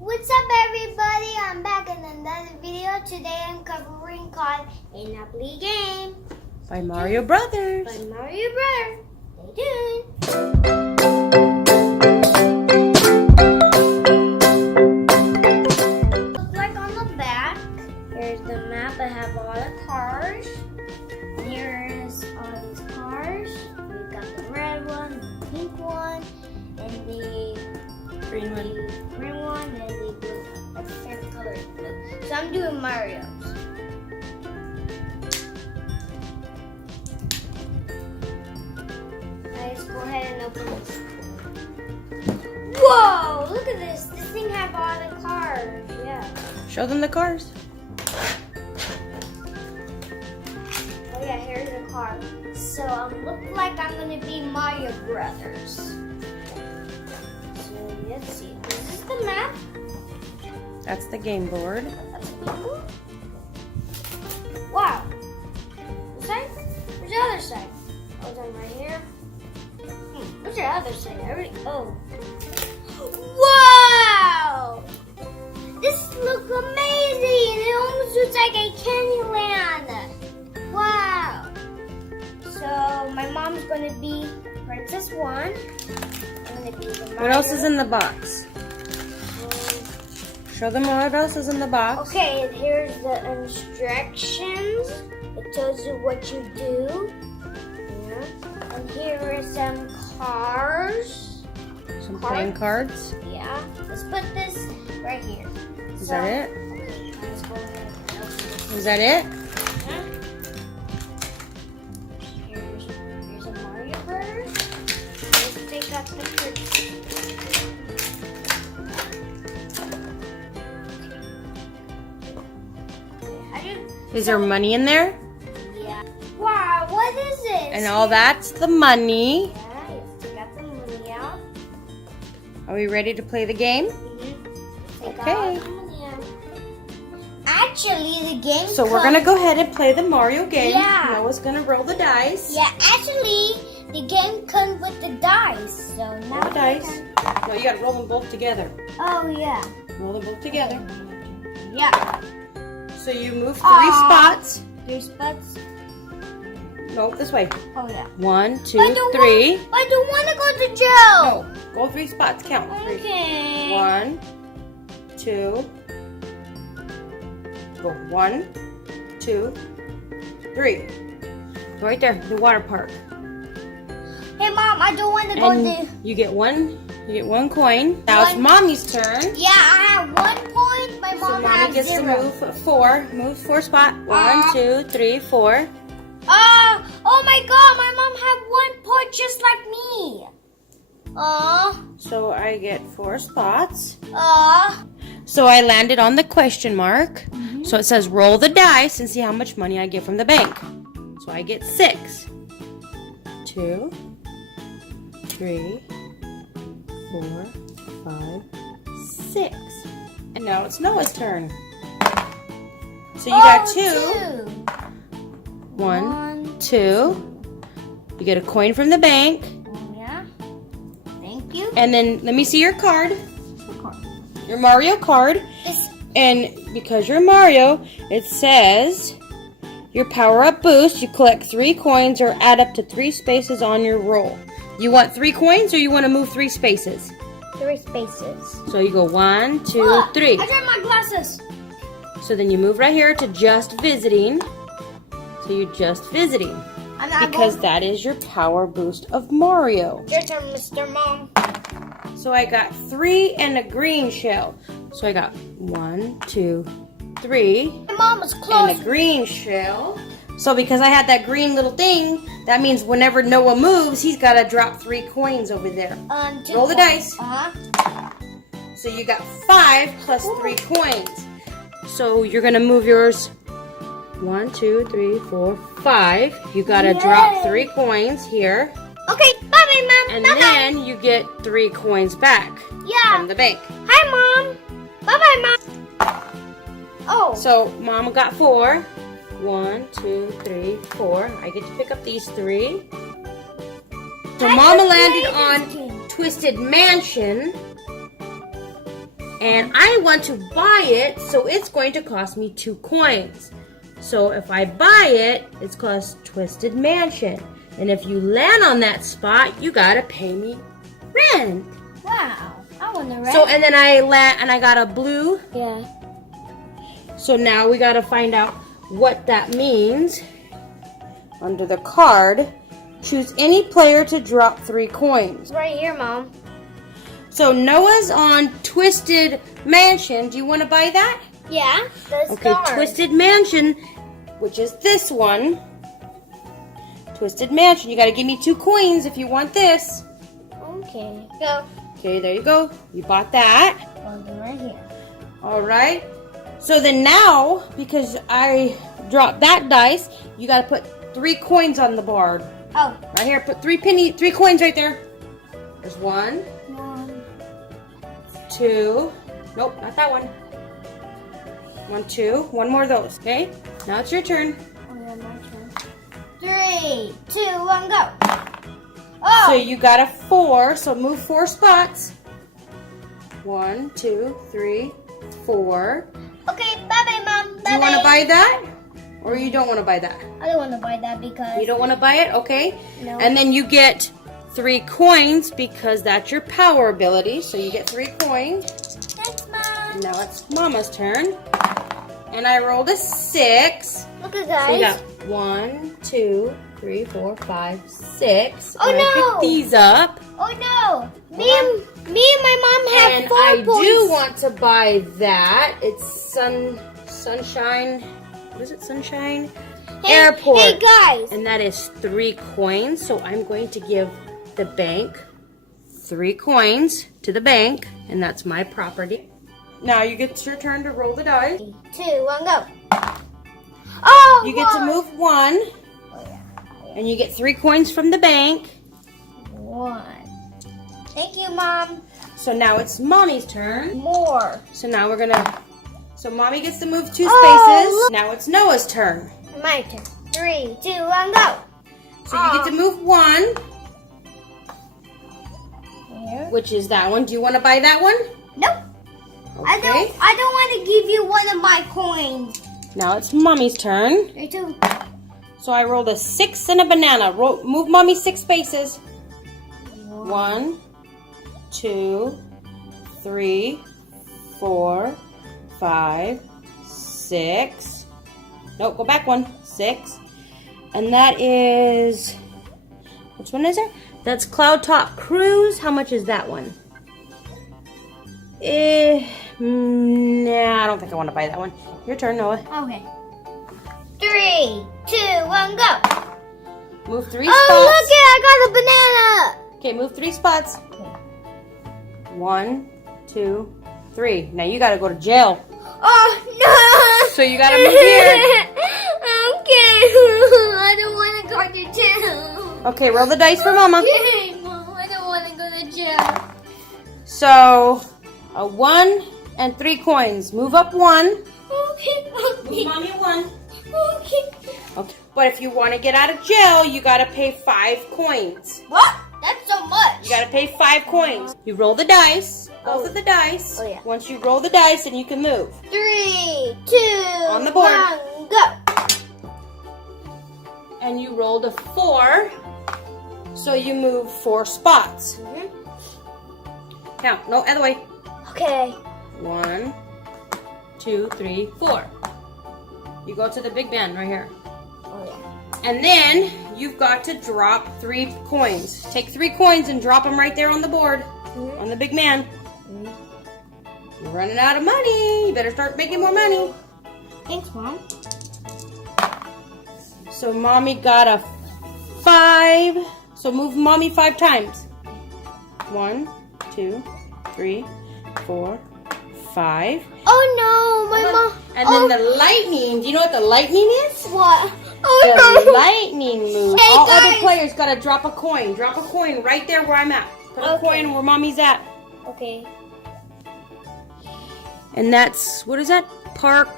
What's up, everybody? I'm back in another video. Today I'm covering called A Monopoly Game By Mario Brothers. by Mario Brothers. Stay tuned. Look like on the back. Here's the map. I have all the cars. Here's all these cars. We've got the red one, the pink one, and the Green one. green one, and the blue one. That's the favorite color is blue. So I'm doing Mario's. Let's go ahead and open this. Whoa! Look at this. This thing has all the cars. Yeah. Show them the cars. Oh yeah, here's the car. So look like I'm gonna be Mario Brothers. So let's see. Is this the map? That's the game board. That's cool. Wow. This side? Where's the other side? Oh, it's on right here. Where's the other side? Oh. Wow! This looks amazing! It almost looks like a Candyland. Wow! So my mom's gonna be Princess 1. I'm gonna be the Mario. What else is in the box? Show them what else is in the box. Okay, and here's the instructions. It tells you what you do. Yeah. And here are some cars. Some playing cards. Yeah. Let's put this right here. Is that it? Okay, let's go ahead and open this. Is that it? Yeah. Here's a Mario Brothers. Let's take out the picture. Is there money in there? Yeah. Wow, what is this? And all that's the money. Yeah, let's take out the money out. Are we ready to play the game? Take Okay. out the money out. Actually, the game. So we're gonna go ahead and play the Mario game. Yeah. Noah's gonna roll the dice. Yeah, actually, the game comes with the dice. So now. Roll the dice. No, you gotta roll them both together. Oh yeah. Roll them both together. Yeah. So you move 3 spots. 3 spots. No, this way. Oh yeah. 1, 2, I don't 3. I don't want to go to jail. No, go 3 spots. Count. 3. Okay. 1, 2. Go 1, 2, 3. Right there, the water park. Hey mom, I don't want to go And to. you get one coin. Now it's mommy's turn. Yeah, I have 1 point. My So mom mommy has gets 0. to move 4. Move 4 spot. 1, 2, 3, 4. Oh my God! My mom had 1 point just like me. So I get 4 spots. Uh. So I landed on the question mark. So it says roll the dice and see how much money I get from the bank. So I get 6. 2, 3, 4, 5, 6. And now it's Noah's turn. So you got 2. 1, 2. You get a coin from the bank. Yeah. Thank you. And then let me see your card. Your Mario card. And because you're Mario, it says your power-up boost, you collect 3 coins or add up to 3 spaces on your roll. You want 3 coins or you want to move 3 spaces? 3 spaces. So you go 1, 2, 3. I got my glasses. So then you move right here to just visiting. So you're just visiting. Because that is your power boost of Mario. Your turn, Mr. Mom. So I got 3 and a green shell. So I got 1, 2, 3. My mom was And close. a green shell. So because I had that green little thing, that means whenever Noah moves, he's got to drop 3 coins over there. 2 Roll the points. dice. So you got 5 plus 3 coins. So you're going to move yours 1, 2, 3, 4, 5. You got to drop 3 coins here. Okay, bye-bye, Mom. And Bye-bye. then you get 3 coins back from the bank. Hi, Mom. Bye-bye, Mom. Oh. So Mama got 4. 1, 2, 3, 4. I get to pick up these 3. So Mama landed on Twisted Mansion. And I want to buy it, so it's going to cost me 2 coins. So if I buy it, it's called Twisted Mansion. And if you land on that spot, you gotta pay me rent. Wow. I want to rent. So, and then I land, and I got a blue. Yeah. So now we gotta find out what that means. Under the card, choose any player to drop 3 coins. Right here, Mom. So Noah's on Twisted Mansion. Do you want to buy that? Yeah. The Okay, star. Twisted Mansion, which is this one. Twisted Mansion. You got to give me 2 coins if you want this. Okay. Go. Okay, there you go. You bought that. Right here. All right. So then now, because I dropped that dice, you got to put 3 coins on the board. Oh. Right here, put 3 coins right there. There's 1, 1, 2. Nope, not that one. 1, 2. 1 more of those. Okay. Now it's your turn. Oh, yeah, my turn. 3, 2, 1, go. Oh. So you got a 4. So move 4 spots. 1, 2, 3, 4. Okay, bye-bye, Mom. Do you want to buy that, or you don't want to buy that? I don't want to buy that because... You don't want to buy it? Okay. No. And then you get 3 coins because that's your power ability. So you get 3 coins. Thanks, Mom. Now it's Mama's turn. And I rolled a 6. Look at So guys. you got 1, 2, 3, 4, 5, 6. Oh, and I no. pick these up. Oh, no. Me and my mom have And 4 I points. do want to buy that. It's Sunshine. What is it? Sunshine Airport. Hey, guys. And that is 3 coins. So I'm going to give the bank 3 coins to the bank, and that's my property. Now you get your turn to roll the dice. 3, 2, 1, go. Oh, You get to 1. move 1, Oh, yeah. and you get 3 coins from the bank. 1. Thank you, Mom. So now it's Mommy's turn. More. So now we're gonna. So Mommy gets to move 2 spaces. Oh, look. Now it's Noah's turn. My turn. 3, 2, 1, go. So you get to move 1, Here. which is that one. Do you want to buy that one? Nope. Okay. I don't want to give you one of my coins. Now it's Mommy's turn. 3, 2. So I rolled a 6 and a banana. Move Mommy 6 spaces. 1, 2, 3, 4, 5, 6. Nope, go back 1. 6. And that is, which one is it? That's Cloud Top Cruise. How much is that one? Nah, I don't think I want to buy that one. Your turn, Noah. Okay. 3, 2, 1, go. Move 3 Oh, spots. look it! I got a banana. Okay, move 3 spots. 1, 2, 3. Now you gotta go to jail. Oh no! So you gotta move here. Okay. I don't want to go to jail. Okay, roll the dice for Mama. Okay, Mom, I don't want to go to jail. So, a 1 and 3 coins. Move up 1. Okay, Move Mommy 1. okay. Okay. But if you want to get out of jail, you gotta pay 5 coins. What? That's so much. You gotta pay 5 coins. You roll the dice. Both of the dice. Oh, yeah. Once you roll the dice, then you can move. 3, 2, On the board. 1, go. And you rolled a 4. So you move 4 spots. Count. No, other way. Okay. 1, 2, 3, 4. You go to the big band right here. Oh yeah. And then you've got to drop 3 coins. Take 3 coins and drop them right there on the board. On the big man. You're running out of money. You better start making more money. Thanks, Mom. So Mommy got a 5. So move Mommy 5 times. 1, 2, 3, 4, 5. Oh no, my mom. And then the lightning. Do you know what the lightning is? What? The Oh no. lightning move. Hey, All guys. other players gotta drop a coin. Drop a coin right there where I'm at. Put a Okay. coin where Mommy's at. Okay. And that's, what is that? Park.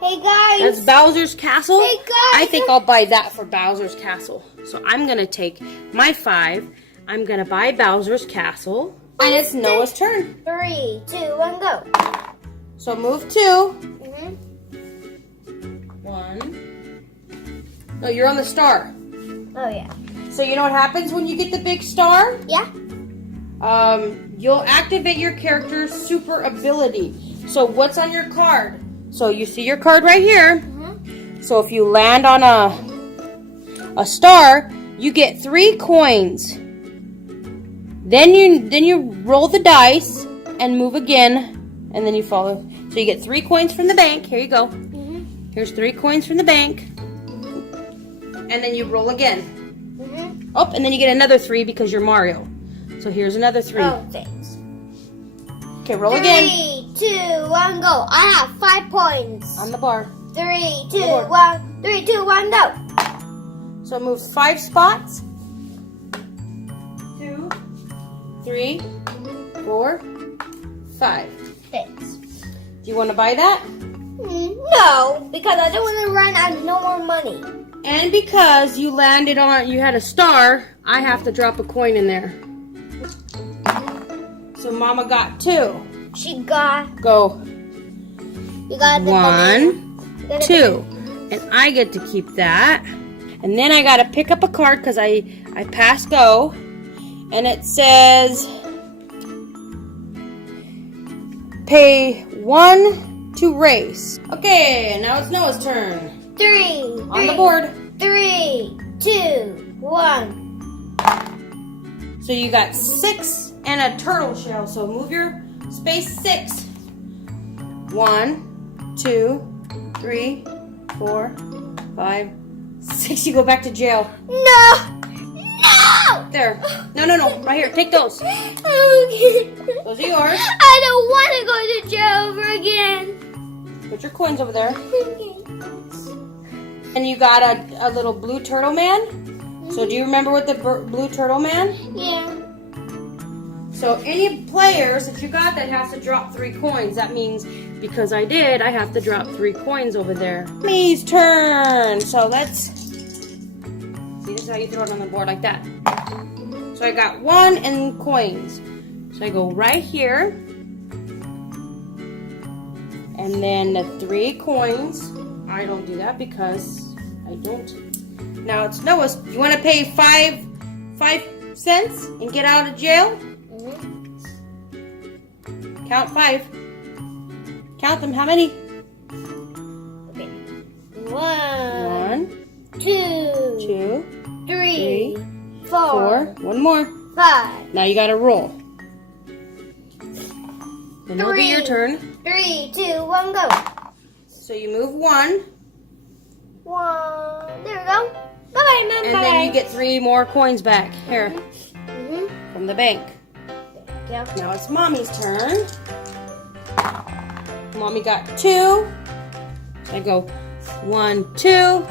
Hey guys. That's Bowser's Castle. Hey, guys. I think I'll buy that for Bowser's Castle. So I'm gonna take my 5. I'm gonna buy Bowser's Castle. And it's Noah's turn. 3, 2, 1, go. So move 2. Mhm. 1. No, you're on the star. Oh yeah. So you know what happens when you get the big star? Yeah. You'll activate your character's super ability. So what's on your card? So you see your card right here. Mhm. So if you land on a star, you get 3 coins. Then you roll the dice and move again, and then you follow. So you get 3 coins from the bank. Here you go. Mhm. Here's 3 coins from the bank. And then you roll again. Mhm. Oh, and then you get another 3 because you're Mario. So here's another 3. Oh, thanks. Okay, roll again. 3, 2, 1, go. I have 5 points. On the bar. 3, 2, Lord. 1. 3, 2, 1, go. So it moves 5 spots. 2, 3, 4, 5. Thanks. Do you want to buy that? No, because I don't want to run out of no more money. And because you landed on, you had a star, I have to drop a coin in there. So Mama got 2. She got. Go. You got the 1, You got 2. And I get to keep that. And then I got to pick up a card because I passed go. And it says, pay 1 to race. Okay, now it's Noah's turn. 3. On the board. 3, 2, 1. So you got 6 and a turtle shell. So move your space 6. 1, 2, 3, 4, 5, 6. You go back to jail. No! No! There. No. Right here. Take those. Okay. Those are yours. I don't want to go to jail over again. Put your coins over there. Okay. And you got a little blue turtle man. So do you remember what the blue turtle man? Yeah. So any players that you got that has to drop 3 coins. That means because I did, I have to drop 3 coins over there. Me's turn. So let's see. This is how you throw it on the board like that. So I got 1 and coins. So I go right here, and then the 3 coins. I don't do that because I don't. Now it's Noah's. You want to pay 5 cents and get out of jail? Count 5. Count them. How many? Okay. 1, 1, 2, 2, 3, 4. 1 more. 5. Now you got to roll. Then it'll be your 3. turn. 3, 2, 1, go. So you move 1, 1. There we go. Bye-bye, Mom. and then you get 3 more coins back here from the bank. Yeah. Now it's Mommy's turn. Mommy got 2. I go 1, 2.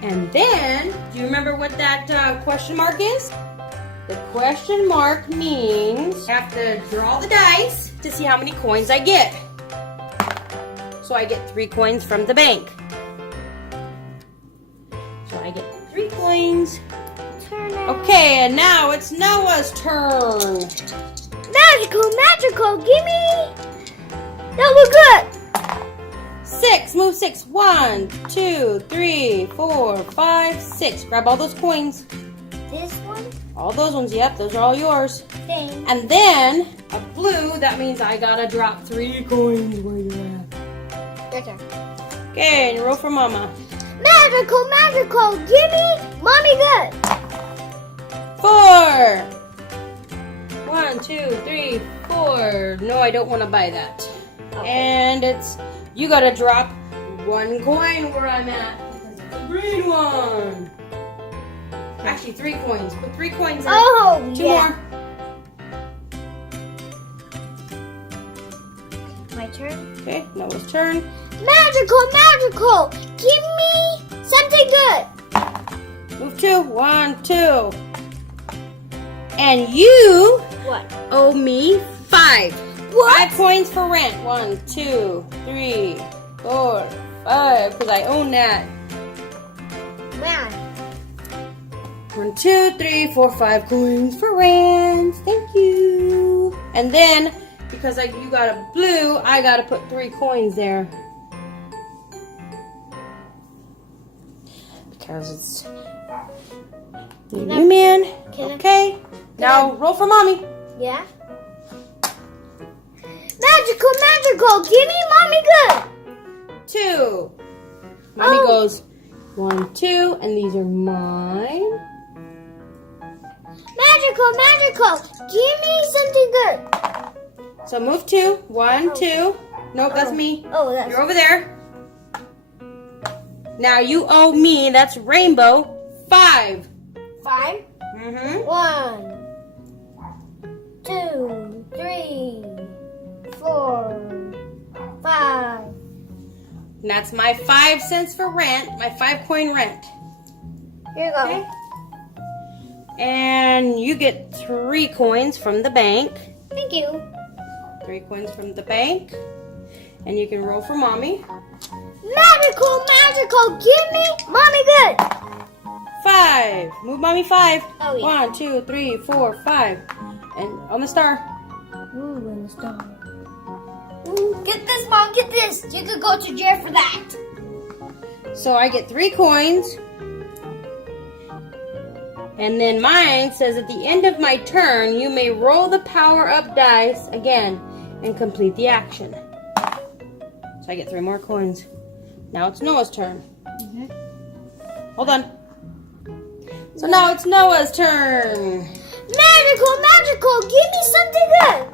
And then, do you remember what that question mark is? The question mark means I have to draw the dice to see how many coins I get. So I get 3 coins from the bank. So I get 3 coins. Okay, and now it's Noah's turn. Magical, gimme. That was good. 6, move 6. 1, 2, 3, 4, 5, 6. Grab all those coins. This one? All those ones, yep, those are all yours. Thing. And then a blue, that means I gotta drop 3 coins where you're at. Your turn. Okay, and roll for Mama. Magical, gimme. Mommy good. 4. 1, 2, 3, 4. No, I don't want to buy that. Okay. And it's, you gotta drop 1 coin where I'm at. Because it's a green one. Actually, 3 coins. Put 3 coins in. Oh, 2 yeah. more. My turn. Okay, Noah's turn. Magical. Give me something good. Move 2. 1, 2. And you What? owe me 5. What? 5 coins for rent. 1, 2, 3, 4, 5. Because I own that. Man. 1, 2, 3, 4, 5 coins for Rand. Thank you. And then, because you got a blue, I got to put 3 coins there. Because it's you, man. Okay. Now roll for mommy. Yeah. Magical. Give me mommy good. 2. Mommy goes 1, 2, and these are mine. Magical. Give me something good. So move 2. 1, 2. Nope, that's me. Oh, that's You're over there. Now you owe me, that's rainbow, 5. 5. 1, 2, 3, 4, 5. And that's my 5 cents for rent, my 5 coin rent. Here you go. Okay. And you get 3 coins from the bank. Thank you. 3 coins from the bank. And you can roll for mommy. Magical. Give me mommy good. 5. Move mommy 5. Oh, yeah. 1, 2, 3, 4, 5. And on the star. Ooh, and the star. Ooh, get this, Mom. Get this. You could go to jail for that. So I get 3 coins. And then mine says at the end of my turn, you may roll the power-up dice again and complete the action. So I get 3 more coins. Now it's Noah's turn. Hold on. So now it's Noah's turn. Magical. Give me something good.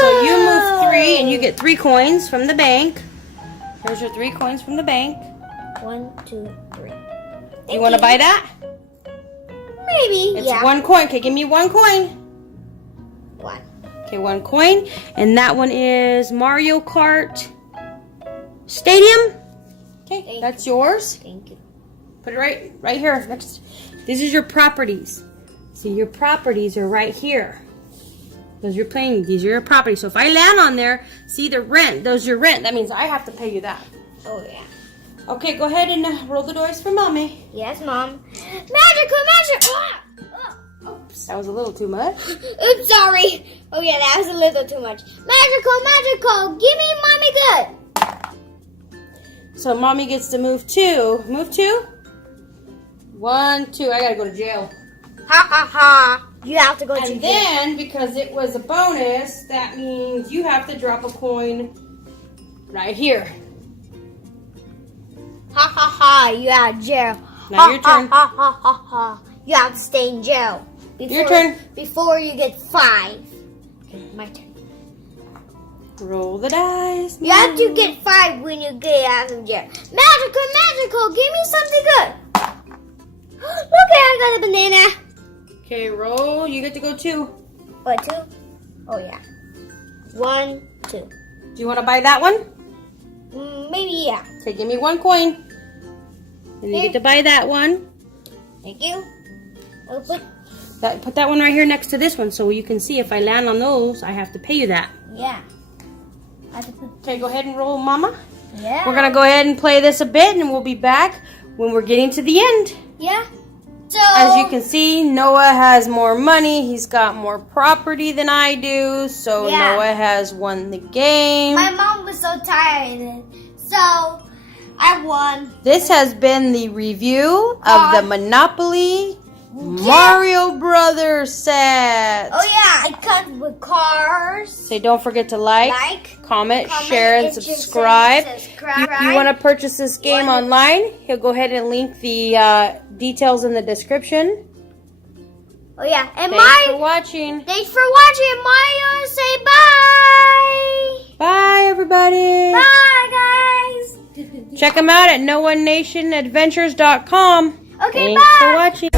So you move 3 and you get 3 coins from the bank. Here's your 3 coins from the bank. 1, 2, 3. You want to buy that? Maybe. It's 1 coin. Okay, give me 1 coin. 1. Okay, 1 coin. And that one is Mario Kart Stadium. Okay, that's yours. Thank you. Put it right here. Next. These are your properties. See, your properties are right here. Those you're playing. These are your properties. So if I land on there, see the rent. Those are your rent. That means I have to pay you that. Oh, yeah. Okay, go ahead and roll the dice for mommy. Yes, Mom. Magical. That was a little too much. Oops, sorry. Oh, yeah, that was a little too much. Magical. Give me mommy good. So mommy gets to move 2. Move 2. 1, 2. I gotta go to jail. Ha. You have to go to jail. And then, because it was a bonus, that means you have to drop a coin right here. Ha. You out of jail. Now your turn. Ha. You have to stay in jail. Your turn. Before you get 5. Okay, my turn. Roll the dice. You have to get 5 when you get out of jail. Magical. Give me something good. Look, I got a banana. Okay, roll. You get to go 2. What, 2? Oh, yeah. 1, 2. Do you want to buy that one? Maybe, yeah. Okay, give me 1 coin. And you get to buy that one. Thank you. I'll Put that one right here next to this one so you can see if I land on those, I have to pay you that. Yeah. Okay, go ahead and roll, Mama. Yeah. We're going to go ahead and play this a bit, and we'll be back when we're getting to the end. Yeah. So, as you can see, Noah has more money. He's got more property than I do. So yeah. Noah has won the game. My mom was so tired. So I won. This has been the review of the Monopoly Mario Brothers set. Oh yeah, it comes with cars. So don't forget to like, comment, share, and subscribe. If you want to purchase this game online, he'll go ahead and link the details in the description. Oh yeah, and thanks for watching. Thanks for watching. Mario, say bye. Bye, everybody. Bye, guys. Check them out at NoOneNationAdventures.com. Okay, thanks bye. for watching.